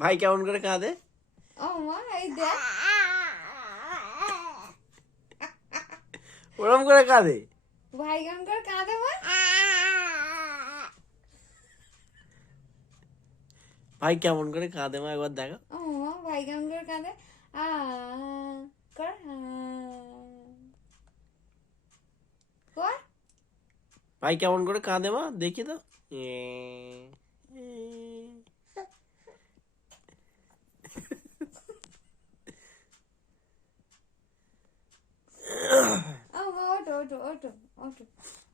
ভাই কেমন করে কাঁদে? ও মা এই দেখ ওরম করে কাঁদে? ভাই কেমন করে কাঁদে মা? ভাই কেমন করে কাঁদে মা একবার দেখো। ও মা ভাই কেমন করে কাঁদে? আ কর কর। ভাই কেমন করে কাঁদে মা দেখি তো। ও মা ওঠো ওঠো ওঠো ওঠো।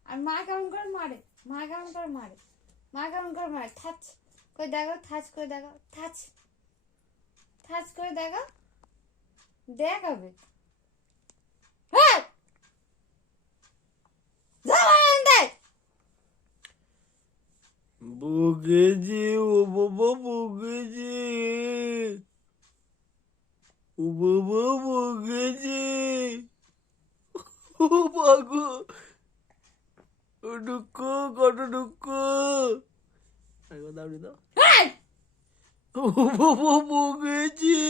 আর মা কেমন করে মারে? মা কেমন করে মারে? মা কেমন করে মারে? থাচ করে দেখো, থাচ করে দেখো, থাচ থাচ করে দেখো, দেখাবে। হ্যাঁ বকেছে ও বাবা, বকেছে ও বাবা, বকেছে ও বাগো, ও দুঃখ, কত দুঃখ। একবার দাবড়ি দাও। ও বাবা বকেছে,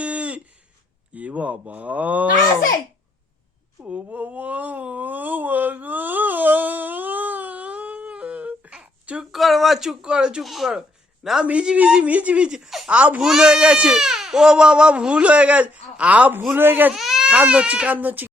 এ বাবা, ও বাবা, ও বাগো। চুপ কর মা, চুপ করো, চুপ করো। না মিচি মিচি মিচি মিচি, ভুল হয়ে গেছে। ও বাবা ভুল হয়ে গেছে, ভুল হয়ে গেছে। কান ধরছি, কান ধরছি।